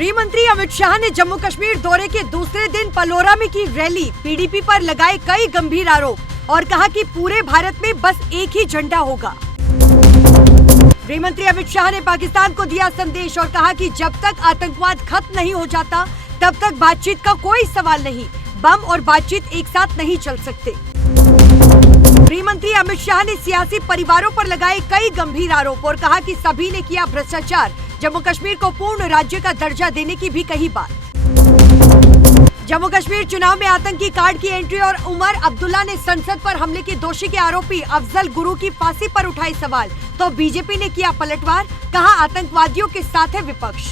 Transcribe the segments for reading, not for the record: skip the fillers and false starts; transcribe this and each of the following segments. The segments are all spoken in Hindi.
गृह मंत्री अमित शाह ने जम्मू कश्मीर दौरे के दूसरे दिन पलोरा में की रैली, पीडीपी पर लगाए कई गंभीर आरोप और कहा कि पूरे भारत में बस एक ही झंडा होगा। गृह मंत्री अमित शाह ने पाकिस्तान को दिया संदेश और कहा कि जब तक आतंकवाद खत्म नहीं हो जाता तब तक बातचीत का कोई सवाल नहीं। बम और बातचीत एक साथ नहीं चल सकते। गृह मंत्री अमित शाह ने सियासी परिवारों पर लगाए कई गंभीर आरोप और कहा कि सभी ने किया भ्रष्टाचार। जम्मू कश्मीर को पूर्ण राज्य का दर्जा देने की भी कही बात। जम्मू कश्मीर चुनाव में आतंकी कार्ड की एंट्री और उमर अब्दुल्ला ने संसद पर हमले के दोषी के आरोपी अफजल गुरु की फांसी पर उठाए सवाल, तो बीजेपी ने किया पलटवार, कहा आतंकवादियों के साथ है विपक्ष।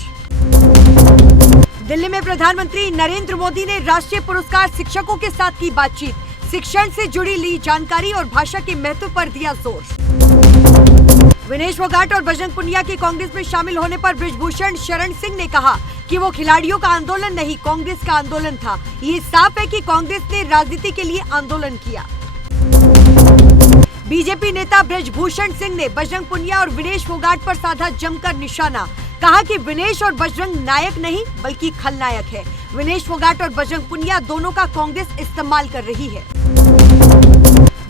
दिल्ली में प्रधानमंत्री नरेंद्र मोदी ने राष्ट्रीय पुरस्कार शिक्षकों के साथ की बातचीत, शिक्षण से जुड़ी ली जानकारी और भाषा के महत्व पर दिया जोर। विनेश फोगाट और बजरंग पुनिया के कांग्रेस में शामिल होने पर बृजभूषण शरण सिंह ने कहा कि वो खिलाड़ियों का आंदोलन नहीं, कांग्रेस का आंदोलन था। ये साफ है कि कांग्रेस ने राजनीति के लिए आंदोलन किया। बीजेपी नेता बृजभूषण सिंह ने बजरंग पुनिया और विनेश फोगाट पर साधा जमकर निशाना, कहा कि विनेश और बजरंग नायक नहीं बल्कि खलनायक है। विनेश फोगाट और बजरंग पुनिया दोनों का कांग्रेस इस्तेमाल कर रही है।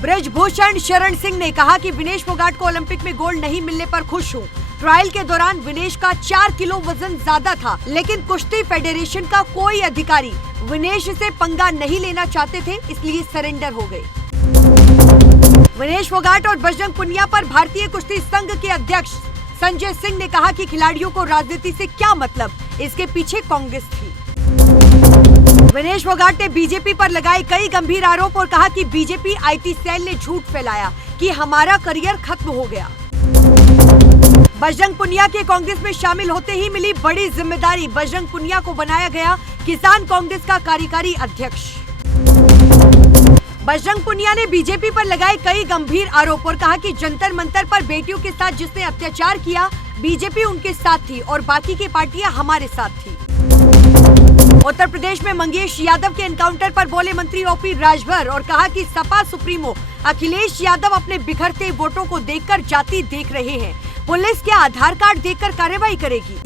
बृजभूषण शरण सिंह ने कहा कि विनेश फोगाट को ओलंपिक में गोल्ड नहीं मिलने पर खुश हूँ। ट्रायल के दौरान विनेश का 4 किलो वजन ज्यादा था, लेकिन कुश्ती फेडरेशन का कोई अधिकारी विनेश से पंगा नहीं लेना चाहते थे, इसलिए सरेंडर हो गए। विनेश फोगाट और बजरंग पुनिया पर भारतीय कुश्ती संघ के अध्यक्ष संजय सिंह ने कहा कि खिलाड़ियों को राजनीति से क्या मतलब, इसके पीछे कांग्रेस थी। विनेश फोगाट ने बीजेपी पर लगाए कई गंभीर आरोप और कहा कि बीजेपी आईटी सेल ने झूठ फैलाया कि हमारा करियर खत्म हो गया। बजरंग पुनिया के कांग्रेस में शामिल होते ही मिली बड़ी जिम्मेदारी, बजरंग पुनिया को बनाया गया किसान कांग्रेस का कार्यकारी अध्यक्ष। बजरंग पुनिया ने बीजेपी पर लगाए कई गंभीर आरोप और कहा कि जंतर मंतर पर बेटियों के साथ जिसने अत्याचार किया, बीजेपी उनके साथ थी और बाकी की पार्टियां हमारे साथ थी। उत्तर प्रदेश में मंगेश यादव के एनकाउंटर पर बोले मंत्री ओपी राजभर और कहा कि सपा सुप्रीमो अखिलेश यादव अपने बिखरते वोटों को देखकर जाति देख रहे हैं। पुलिस क्या आधार कार्ड देखकर कार्रवाई करेगी?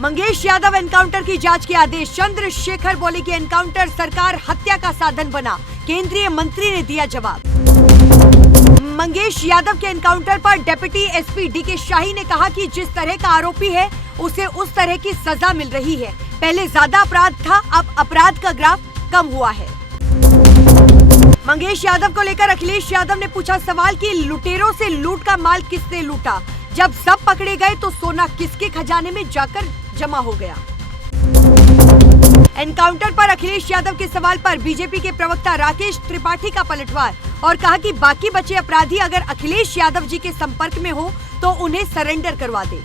मंगेश यादव एनकाउंटर की जांच के आदेश। चंद्रशेखर बोले कि एनकाउंटर सरकार हत्या का साधन बना, केंद्रीय मंत्री ने दिया जवाब। मंगेश यादव के एनकाउंटर पर डिप्टी एसपी डीके शाही ने कहा कि जिस तरह का आरोपी है उसे उस तरह की सजा मिल रही है। पहले ज्यादा अपराध था, अब अपराध का ग्राफ कम हुआ है। मंगेश यादव को लेकर अखिलेश यादव ने पूछा सवाल कि लुटेरों से लूट का माल किसने लूटा? जब सब पकड़े गए तो सोना किसके खजाने में जाकर जमा हो गया? एनकाउंटर पर अखिलेश यादव के सवाल पर बीजेपी के प्रवक्ता राकेश त्रिपाठी का पलटवार और कहा कि बाकी बचे अपराधी अगर अखिलेश यादव जी के संपर्क में हो तो उन्हें सरेंडर करवा दे।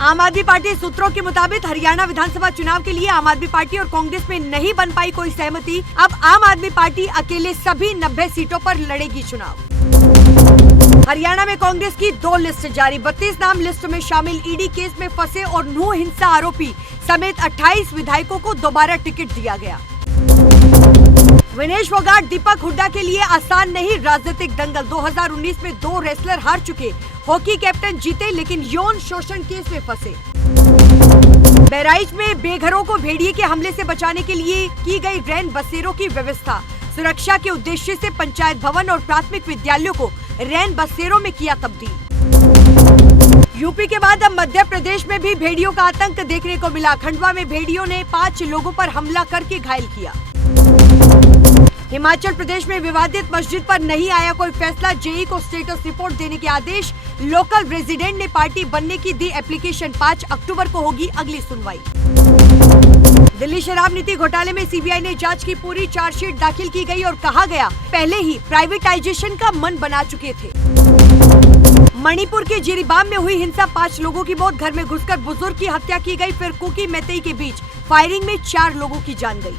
आम आदमी पार्टी सूत्रों के मुताबिक हरियाणा विधानसभा चुनाव के लिए आम आदमी पार्टी और कांग्रेस में नहीं बन पाई कोई सहमति। अब आम आदमी पार्टी अकेले सभी 90 सीटों पर लड़ेगी चुनाव। हरियाणा में कांग्रेस की 2 लिस्ट जारी, 32 नाम लिस्ट में शामिल। ईडी केस में फंसे और नूह हिंसा आरोपी समेत 28 विधायकों को दोबारा टिकट दिया गया। विनेश फोगाट दीपक हुड्डा के लिए आसान नहीं राजनीतिक दंगल। 2019 में 2 रेसलर हार चुके, हॉकी कैप्टन जीते लेकिन यौन शोषण केस में फंसे। बहराइच में बेघरों को भेड़िए के हमले से बचाने के लिए की गई रैन बसेरों की व्यवस्था। सुरक्षा के उद्देश्य से पंचायत भवन और प्राथमिक विद्यालयों को रैन बसेरों में किया तब्दील। यूपी के बाद अब मध्य प्रदेश में भी भेड़ियों का आतंक देखने को मिला। खंडवा में भेड़ियों ने 5 लोगों पर हमला करके घायल किया। हिमाचल प्रदेश में विवादित मस्जिद पर नहीं आया कोई फैसला, जेई को स्टेटस रिपोर्ट देने के आदेश। लोकल रेजिडेंट ने पार्टी बनने की दी एप्लीकेशन, 5 अक्टूबर को होगी अगली सुनवाई। दिल्ली शराब नीति घोटाले में सीबीआई ने जांच की पूरी चार्जशीट दाखिल की गई और कहा गया पहले ही प्राइवेटाइजेशन का मन बना चुके थे। मणिपुर के जिरीबाम में हुई हिंसा, 5 लोगों की मौत, घर में घुसकर बुजुर्ग की हत्या की गई, फिर कुकी मेतई के बीच फायरिंग में 4 लोगों की जान गई।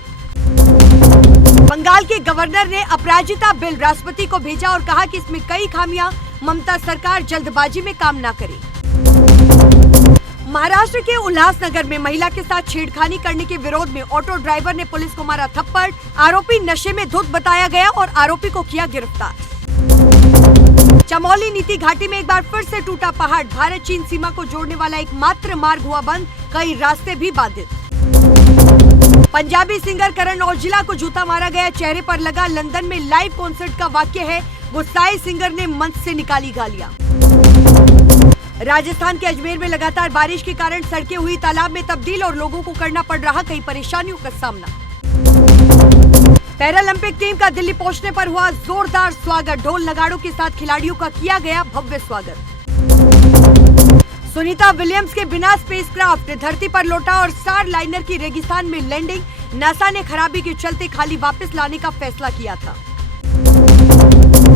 बंगाल के गवर्नर ने अपराजिता बिल राष्ट्रपति को भेजा और कहा कि इसमें कई खामियां, ममता सरकार जल्दबाजी में काम ना करे। महाराष्ट्र के उल्लासनगर में महिला के साथ छेड़खानी करने के विरोध में ऑटो ड्राइवर ने पुलिस को मारा थप्पड़। आरोपी नशे में धुत बताया गया और आरोपी को किया गिरफ्तार। चमोली नीति घाटी में एक बार फिर से टूटा पहाड़। भारत चीन सीमा को जोड़ने वाला एकमात्र मार्ग हुआ बंद, कई रास्ते भी बाधित। पंजाबी सिंगर करण औजला को जूता मारा गया, चेहरे पर लगा। लंदन में लाइव कॉन्सर्ट का वाक्य है, गुस्साए सिंगर ने मंच से निकाली गालियां। राजस्थान के अजमेर में लगातार बारिश के कारण सड़कें हुई तालाब में तब्दील और लोगों को करना पड़ रहा कई परेशानियों का सामना। पैरालंपिक टीम का दिल्ली पहुंचने पर हुआ जोरदार स्वागत, ढोल नगाड़ों के साथ खिलाड़ियों का किया गया भव्य स्वागत। सुनीता विलियम्स के बिना स्पेसक्राफ्ट धरती पर लौटा और स्टार लाइनर की रेगिस्तान में लैंडिंग। नासा ने खराबी के चलते खाली वापस लाने का फैसला किया था।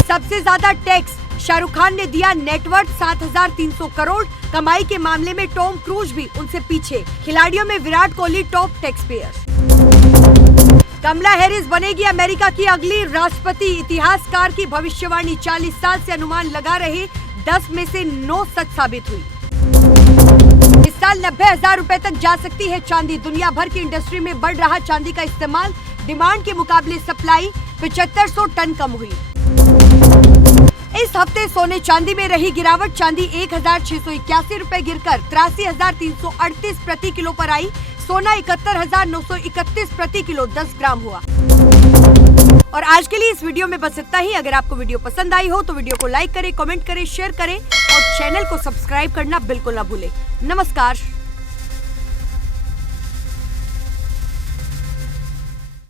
सबसे ज्यादा टैक्स शाहरुख खान ने दिया, नेटवर्थ 7,300 करोड़। कमाई के मामले में टॉम क्रूज भी उनसे पीछे। खिलाड़ियों में Virat Kohli top tax payer. Kamala Harris बनेगी अमेरिका की अगली राष्ट्रपति। इतिहासकार की भविष्यवाणी, 40 साल से अनुमान लगा रहे 10 में से 9 सच साबित हुई। इस साल 90,000 रुपए तक जा सकती है चांदी। दुनिया भर की इंडस्ट्री में बढ़ रहा चांदी का इस्तेमाल, डिमांड के मुकाबले सप्लाई 7500 टन कम हुई। इस हफ्ते सोने चांदी में रही गिरावट, चांदी 1,681 रुपए गिरकर 83,338 प्रति किलो पर आई। सोना 71,931 प्रति किलो 10 ग्राम हुआ। और आज के लिए इस वीडियो में बस इतना ही। अगर आपको वीडियो पसंद आई हो तो वीडियो को लाइक करें, कमेंट करें, शेयर करें और चैनल को सब्सक्राइब करना बिल्कुल ना भूलें। नमस्कार।